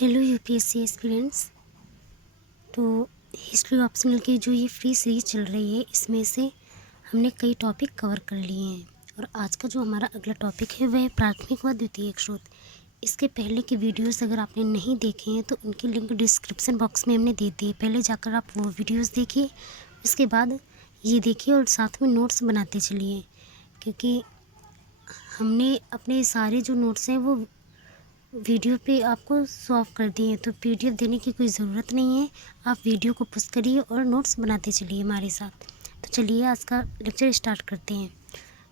Hello UPSC aspirants. तो history optional की जो ये फ्री सीरीज चल रही है इसमें से हमने कई टॉपिक कवर कर लिए हैं और आज का जो हमारा अगला टॉपिक है वह है प्राथमिक व द्वितीयक स्रोत। इसके पहले के वीडियोस अगर आपने नहीं देखे हैं तो उनकी लिंक डिस्क्रिप्शन बॉक्स में हमने दे दी है, पहले जाकर आप वो वीडियोज़ देखिए, उसके बाद ये देखिए और साथ में नोट्स बनाते चलिए, क्योंकि हमने अपने सारे जो नोट्स हैं वो वीडियो पे आपको सॉल्व कर दिए, तो पीडीएफ देने की कोई ज़रूरत नहीं है। आप वीडियो को पॉज करिए और नोट्स बनाते चलिए हमारे साथ। तो चलिए आज का लेक्चर स्टार्ट करते हैं।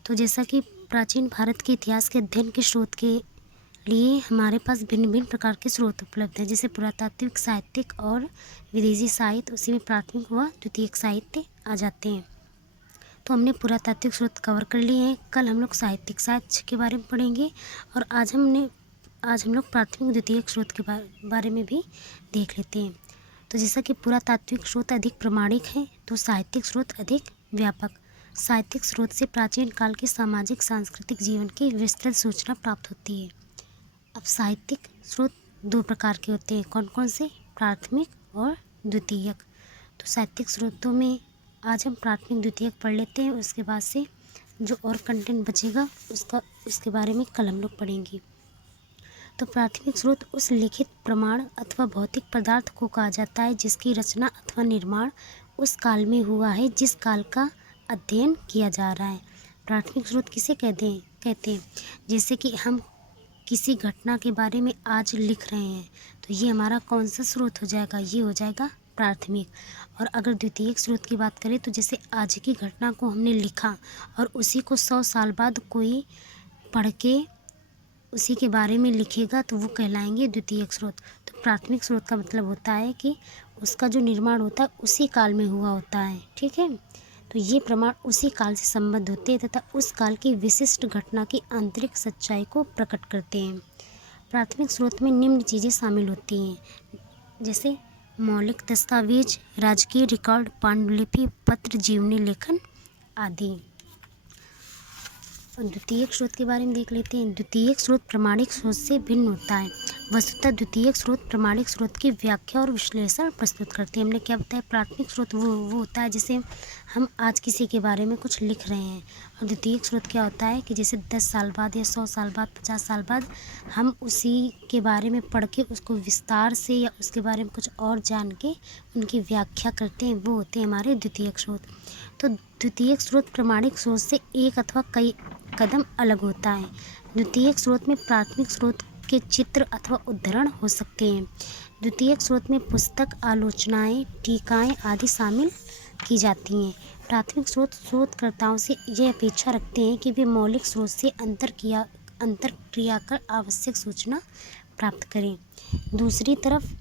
तो जैसा कि प्राचीन भारत के इतिहास के अध्ययन के स्रोत के लिए हमारे पास भिन्न भिन्न प्रकार के स्रोत उपलब्ध हैं, जैसे पुरातात्विक, साहित्यिक और विदेशी साहित्य। उसी में प्राथमिक व द्वितीयक साहित्य आ जाते हैं। तो हमने पुरातात्विक स्रोत कवर कर लिए हैं। कल हम लोग साहित्यिक साहित्य के बारे में पढ़ेंगे और आज हम लोग प्राथमिक द्वितीयक स्रोत के बारे में भी देख लेते हैं। तो जैसा कि पुरातात्विक स्रोत अधिक प्रमाणिक हैं तो साहित्यिक स्रोत अधिक व्यापक। साहित्यिक स्रोत से प्राचीन काल के सामाजिक सांस्कृतिक जीवन की विस्तृत सूचना प्राप्त होती है। अब साहित्यिक स्रोत दो प्रकार के होते हैं, कौन कौन से? प्राथमिक और द्वितीयक। तो साहित्यिक स्रोतों में आज हम प्राथमिक द्वितीयक पढ़ लेते हैं, उसके बाद से जो और कंटेंट बचेगा उसके बारे में कल हम लोग पढ़ेंगे। तो प्राथमिक स्रोत उस लिखित प्रमाण अथवा भौतिक पदार्थ को कहा जाता है जिसकी रचना अथवा निर्माण उस काल में हुआ है जिस काल का अध्ययन किया जा रहा है। प्राथमिक स्रोत किसे कहते हैं जैसे कि हम किसी घटना के बारे में आज लिख रहे हैं तो ये हमारा कौन सा स्रोत हो जाएगा? ये हो जाएगा प्राथमिक। और अगर द्वितीयक स्रोत की बात करें तो जैसे आज की घटना को हमने लिखा और उसी को 100 साल बाद कोई पढ़ के उसी के बारे में लिखेगा तो वो कहलाएंगे द्वितीयक स्रोत। तो प्राथमिक स्रोत का मतलब होता है कि उसका जो निर्माण होता है उसी काल में हुआ होता है, ठीक है। तो ये प्रमाण उसी काल से संबद्ध होते हैं तथा उस काल की विशिष्ट घटना की आंतरिक सच्चाई को प्रकट करते हैं। प्राथमिक स्रोत में निम्न चीज़ें शामिल होती हैं, जैसे मौलिक दस्तावेज, राजकीय रिकॉर्ड, पांडुलिपि, पत्र, जीवनी लेखन आदि। और द्वितीयक स्रोत के बारे में देख लेते हैं। द्वितीयक स्रोत प्रमाणिक स्रोत से भिन्न होता है। वस्तुतः द्वितीयक स्रोत प्रमाणिक स्रोत की व्याख्या और विश्लेषण प्रस्तुत करते हैं। हमने क्या बताया? प्राथमिक स्रोत वो होता है जिसे हम आज किसी के बारे में कुछ लिख रहे हैं, और द्वितीयक स्रोत क्या होता है कि जैसे 10 साल बाद या 100 साल बाद, 50 साल बाद हम उसी के बारे में पढ़ के उसको विस्तार से या उसके बारे में कुछ और जान के उनकी व्याख्या करते हैं, वो होते हैं हमारे द्वितीयक स्रोत। तो द्वितीयक स्रोत प्रमाणिक स्रोत से एक अथवा कई कदम अलग होता है। द्वितीयक स्रोत में प्राथमिक स्रोत के चित्र अथवा उद्धरण हो सकते हैं। द्वितीयक स्रोत में पुस्तक, आलोचनाएं, टीकाएं आदि शामिल की जाती हैं। प्राथमिक स्रोत शोधकर्ताओं से यह अपेक्षा रखते हैं कि वे मौलिक स्रोत से अंतरक्रिया कर आवश्यक सूचना प्राप्त करें। दूसरी तरफ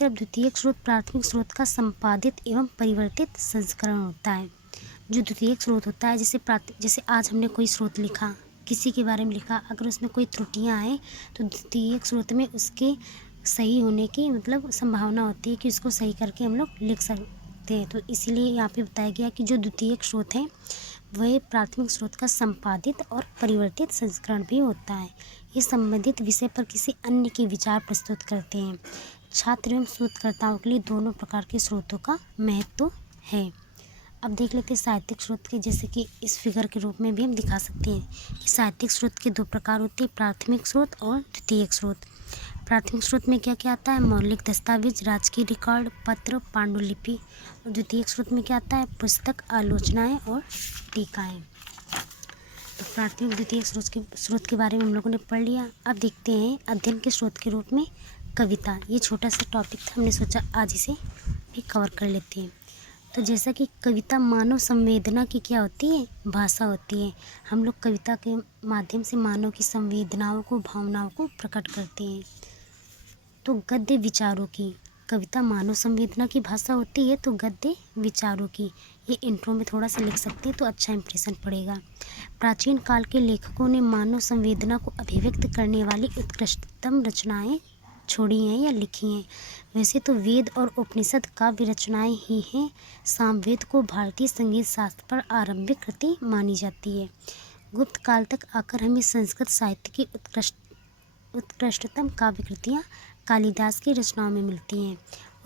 द्वितीयक स्रोत प्राथमिक स्रोत का संपादित एवं परिवर्तित संस्करण होता है। जो द्वितीयक स्रोत होता है, जैसे आज हमने कोई स्रोत लिखा, किसी के बारे में लिखा, अगर उसमें कोई त्रुटियां आए तो द्वितीयक स्रोत में उसके सही होने की मतलब संभावना होती है कि उसको सही करके हम लोग लिख सकते हैं। तो इसीलिए यहाँ पे बताया गया कि जो द्वितीयक स्रोत हैं वह प्राथमिक स्रोत का संपादित और परिवर्तित संस्करण भी होता है। ये संबंधित विषय पर किसी अन्य के विचार प्रस्तुत करते हैं। छात्र एवं शोधकर्ताओं के लिए दोनों प्रकार के स्रोतों का महत्व है। अब देख लेते हैं साहित्यिक स्रोत के, जैसे कि इस फिगर के रूप में भी हम दिखा सकते हैं कि साहित्यिक स्रोत के दो प्रकार होते हैं, प्राथमिक स्रोत और द्वितीयक स्रोत। प्राथमिक स्रोत में क्या क्या आता है? मौलिक दस्तावेज, राजकीय रिकॉर्ड, पत्र, पांडुलिपि। और द्वितीयक स्रोत में क्या आता है? पुस्तक, आलोचनाएं और टीकाएं। तो प्राथमिक द्वितीयक स्रोत के बारे में हम लोगों ने पढ़ लिया। अब देखते हैं अध्ययन के स्रोत के रूप में कविता। ये छोटा सा टॉपिक था, हमने सोचा आज इसे भी कवर कर लेते हैं। तो जैसा कि कविता मानव संवेदना की क्या होती है? भाषा होती है। हम लोग कविता के माध्यम से मानव की संवेदनाओं को, भावनाओं को प्रकट करते हैं। तो गद्य विचारों की, कविता मानव संवेदना की भाषा होती है तो गद्य विचारों की, ये इंट्रो में थोड़ा सा लिख सकते हैं तो अच्छा इंप्रेशन पड़ेगा। प्राचीन काल के लेखकों ने मानव संवेदना को अभिव्यक्त करने वाली उत्कृष्टतम रचनाएं छोड़ी हैं या लिखी हैं। वैसे तो वेद और उपनिषद काव्य रचनाएं ही हैं। सामवेद को भारतीय संगीत शास्त्र पर आरंभिक कृति मानी जाती है। गुप्त काल तक आकर हमें संस्कृत साहित्य की उत्कृष्टतम काव्य कृतियाँ कालिदास की रचनाओं में मिलती हैं।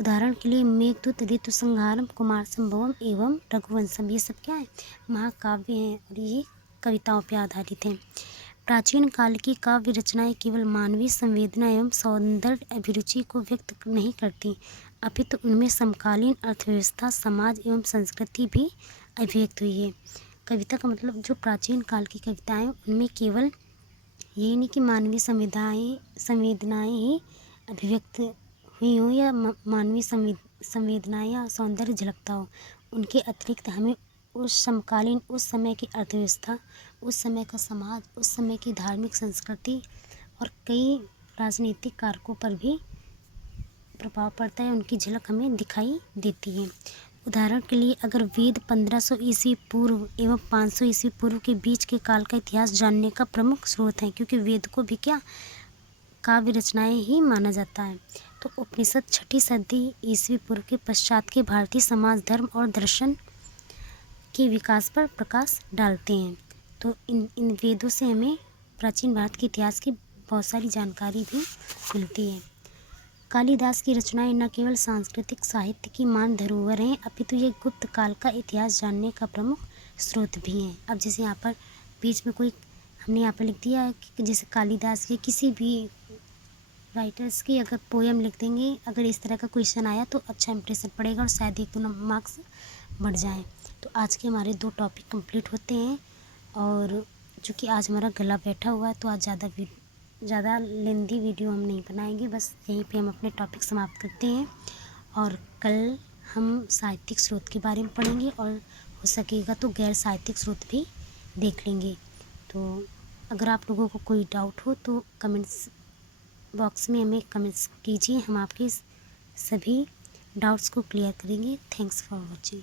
उदाहरण के लिए मेघदूत, ऋतुसंहारम, कुमार संभवम एवं रघुवंशम, ये सब क्या है, महाकाव्य हैं और ये कविताओं पर आधारित हैं। प्राचीन काल की काव्य रचनाएं केवल मानवीय संवेदना एवं सौंदर्य अभिरुचि को व्यक्त नहीं करती, अपितु उनमें समकालीन अर्थव्यवस्था, समाज एवं संस्कृति भी अभिव्यक्त हुई है। कविता का मतलब जो प्राचीन काल की कविताएं, उनमें केवल ये नहीं कि मानवीय संवेदनाएं ही अभिव्यक्त हुई हों या मानवीय संवेदनाएं या सौंदर्य झलकता हो, उनके अतिरिक्त हमें उस समकालीन, उस समय की अर्थव्यवस्था, उस समय का समाज, उस समय की धार्मिक संस्कृति और कई राजनीतिक कारकों पर भी प्रभाव पड़ता है, उनकी झलक हमें दिखाई देती है। उदाहरण के लिए अगर वेद 1500 ईस्वी पूर्व एवं 500 ईस्वी पूर्व के बीच के काल का इतिहास जानने का प्रमुख स्रोत है, क्योंकि वेद को भी क्या काव्य रचनाएं ही माना जाता है। तो उपनिषद 6ठी सदी ईस्वी पूर्व के पश्चात के भारतीय समाज, धर्म और दर्शन के विकास पर प्रकाश डालते हैं। तो इन वेदों से हमें प्राचीन भारत के इतिहास की बहुत सारी जानकारी भी मिलती है। कालिदास की रचनाएं न केवल सांस्कृतिक साहित्य की मान धरोहर हैं, अपितु ये गुप्त काल का इतिहास जानने का प्रमुख स्रोत भी हैं। अब जैसे यहाँ पर बीच में कोई हमने यहाँ पर लिख दिया है कि जैसे कालिदास के किसी भी राइटर्स की अगर पोएम लिख देंगे, अगर इस तरह का क्वेश्चन आया तो अच्छा इंप्रेशन पड़ेगा और शायद 1-2 मार्क्स बढ़ जाएँ। तो आज के हमारे 2 टॉपिक कंप्लीट होते हैं और चूँकि आज हमारा गला बैठा हुआ है तो आज ज़्यादा लेंदी वीडियो हम नहीं बनाएंगे, बस यहीं पे हम अपने टॉपिक समाप्त करते हैं और कल हम साहित्यिक स्रोत के बारे में पढ़ेंगे और हो सकेगा तो गैर साहित्यिक स्रोत भी देख लेंगे। तो अगर आप लोगों को कोई डाउट हो तो कमेंट्स बॉक्स में हमें कमेंट्स कीजिए, हम आपके सभी डाउट्स को क्लियर करेंगे। Thanks for watching.